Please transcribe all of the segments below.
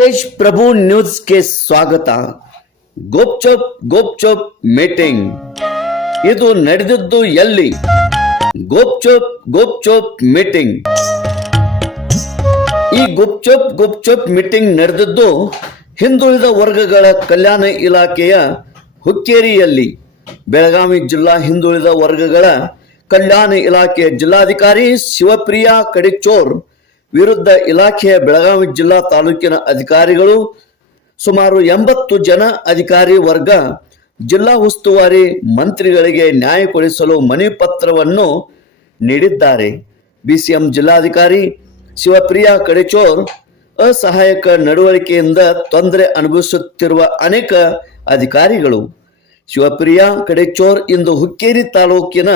ತೇಜ್ ಪ್ರಭು ನ್ಯೂಸ್ಗೆ ಸ್ವಾಗತ. ಗೋಪ್ಚೋಪ್ ಗೋಪ್ಚೋಪ್ ಮೀಟಿಂಗ್. ಇದು ನಡೆದಿದ್ದು ಎಲ್ಲಿ? ಗೋಪ್ಚೋಪ್ ಗೋಪ್ಚೋಪ್ ಮೀಟಿಂಗ್. ಈ ಗುಪ್ಚೋಪ್ ಗುಪ್ಚೋಪ್ ಮೀಟಿಂಗ್ ನಡೆದಿದ್ದು ಹಿಂದುಳಿದ ವರ್ಗಗಳ ಕಲ್ಯಾಣ ಇಲಾಖೆಯ ಹುಕ್ಕೇರಿಯಲ್ಲಿ. ಬೆಳಗಾವಿ ಜಿಲ್ಲಾ ಹಿಂದುಳಿದ ವರ್ಗಗಳ ಕಲ್ಯಾಣ ಇಲಾಖೆಯ ಜಿಲ್ಲಾಧಿಕಾರಿ ಶಿವಪ್ರಿಯಾ ಕಡಿಚೋರ್ ವಿರುದ್ಧ ಇಲಾಖೆಯ ಬೆಳಗಾವಿ ಜಿಲ್ಲಾ ತಾಲೂಕಿನ ಅಧಿಕಾರಿಗಳು ಸುಮಾರು ಎಂಬತ್ತು ಜನ ಅಧಿಕಾರಿ ವರ್ಗ ಜಿಲ್ಲಾ ಉಸ್ತುವಾರಿ ಮಂತ್ರಿಗಳಿಗೆ ನ್ಯಾಯ ಕೊಡಿಸಲು ಮನವಿ ಪತ್ರವನ್ನು ನೀಡಿದ್ದಾರೆ. ಬಿಸಿಎಂ ಜಿಲ್ಲಾಧಿಕಾರಿ ಶಿವಪ್ರಿಯಾ ಕಡೆಚೋರ್ ಅಸಹಾಯಕ ನಡವಳಿಕೆಯಿಂದ ತೊಂದರೆ ಅನುಭವಿಸುತ್ತಿರುವ ಅನೇಕ ಅಧಿಕಾರಿಗಳು. ಶಿವಪ್ರಿಯಾ ಕಡೆಚೋರ್ ಇಂದು ಹುಕ್ಕೇರಿ ತಾಲೂಕಿನ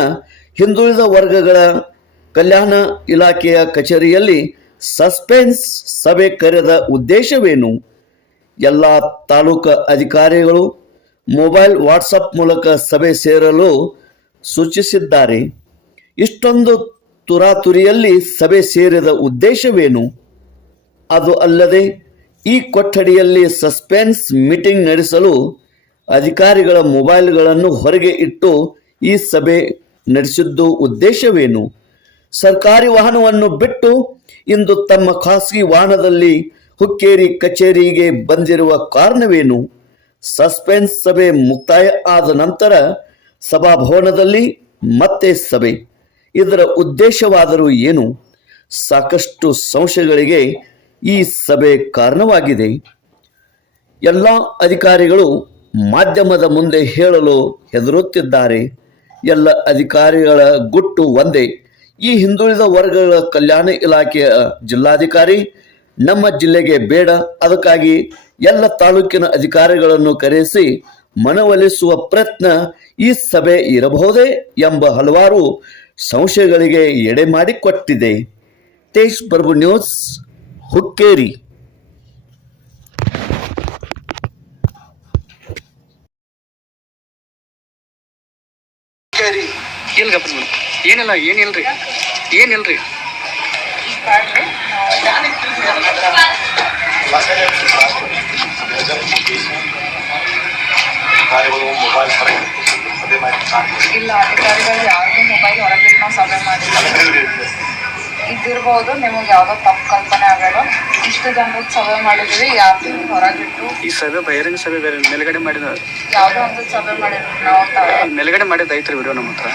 ಹಿಂದುಳಿದ ವರ್ಗಗಳ ಕಲ್ಯಾಣ ಇಲಾಖೆಯ ಕಚೇರಿಯಲ್ಲಿ ಸಸ್ಪೆನ್ಸ್ ಸಭೆ ಕರೆದ ಉದ್ದೇಶವೇನು? ಎಲ್ಲ ತಾಲೂಕು ಅಧಿಕಾರಿಗಳು ಮೊಬೈಲ್ ವಾಟ್ಸಪ್ ಮೂಲಕ ಸಭೆ ಸೇರಲು ಸೂಚಿಸಿದ್ದಾರೆ. ಇಷ್ಟೊಂದು ತುರಾತುರಿಯಲ್ಲಿ ಸಭೆ ಸೇರಿದ ಉದ್ದೇಶವೇನು? ಅದು ಅಲ್ಲದೆ, ಈ ಕೊಠಡಿಯಲ್ಲಿ ಸಸ್ಪೆನ್ಸ್ ಮೀಟಿಂಗ್ ನಡೆಸಲು ಅಧಿಕಾರಿಗಳ ಮೊಬೈಲ್ಗಳನ್ನು ಹೊರಗೆ ಇಟ್ಟು ಈ ಸಭೆ ನಡೆಸಿದ್ದು ಉದ್ದೇಶವೇನು? ಸರ್ಕಾರಿ ವಾಹನವನ್ನು ಬಿಟ್ಟು ಇಂದು ತಮ್ಮ ಖಾಸಗಿ ವಾಹನದಲ್ಲಿ ಹುಕ್ಕೇರಿ ಕಚೇರಿಗೆ ಬಂದಿರುವ ಕಾರಣವೇನು? ಸಸ್ಪೆನ್ಸ್ ಸಭೆ ಮುಕ್ತಾಯ ಆದ ನಂತರ ಸಭಾಭವನದಲ್ಲಿ ಮತ್ತೆ ಸಭೆ. ಇದರ ಉದ್ದೇಶವಾದರೂ ಏನು? ಸಾಕಷ್ಟು ಸಂಶಯಗಳಿಗೆ ಈ ಸಭೆ ಕಾರಣವಾಗಿದೆ. ಎಲ್ಲ ಅಧಿಕಾರಿಗಳು ಮಾಧ್ಯಮದ ಮುಂದೆ ಹೇಳಲು ಹೆದರುತ್ತಿದ್ದಾರೆ. ಎಲ್ಲ ಅಧಿಕಾರಿಗಳ ಗುಟ್ಟು ಒಂದೇ. ಈ ಹಿಂದುಳಿದ ವರ್ಗಗಳ ಕಲ್ಯಾಣ ಇಲಾಖೆಯ ಜಿಲ್ಲಾಧಿಕಾರಿ, ನಮ್ಮ ಜಿಲ್ಲೆಗೆ ಬೇಡ. ಅದಕ್ಕಾಗಿ ಎಲ್ಲ ತಾಲೂಕಿನ ಅಧಿಕಾರಿಗಳನ್ನು ಕರೆಸಿ ಮನವೊಲಿಸುವ ಪ್ರಯತ್ನ ಈ ಸಭೆ ಇರಬಹುದೇ ಎಂಬ ಹಲವಾರು ಸಂಶಯಗಳಿಗೆ ಎಡೆ ಮಾಡಿಕೊಟ್ಟಿದೆ. ತೇಜ್ ಪ್ರಭು ನ್ಯೂಸ್, ಹುಕ್ಕೇರಿ. ಎಲ್ಲಿ ಗಪ್ಪ ಏನಿಲ್ಲ ಏನಿಲ್ಲ ಏನಿಲ್ರಿ? ಏನಿಲ್ರಿ? ಮಾಡಿ ಇಲ್ಲ ಅಧಿಕಾರಿಗಳು ಯಾರಿಗೂ ಮೊಬೈಲ್ ಹೊರಬಿಟ್ಟು ನಾವು ಸಭೆ ಮಾಡಿಲ್ಲ. ಇದ್ದಿರ್ಬೋದು ನಿಮಗೆ ಯಾವುದೋ ತಪ್ಪು ಕಲ್ಪನೆ ಆಗಲ್ಲ ಇಷ್ಟು ಜನರಿಗೆ ಸಭೆ ಮಾಡಿದ್ವಿ ಯಾರು ಹೊರಗಿಟ್ಟು ಈ ಸಭೆ ಬಹಿರಂಗ ಸಭೆ ಬೇರೆ ಮೇಲ್ಗಡೆ ಮಾಡಿದ ಯಾವುದೋ ಒಂದು ಸಭೆ ಮಾಡಿದ್ವಿ ನಾವು ಮೇಲ್ಗಡೆ ಮಾಡಿದ ಐತ್ರಿ ವಿಡಿಯೋ ನಮ್ಮ ಹತ್ರ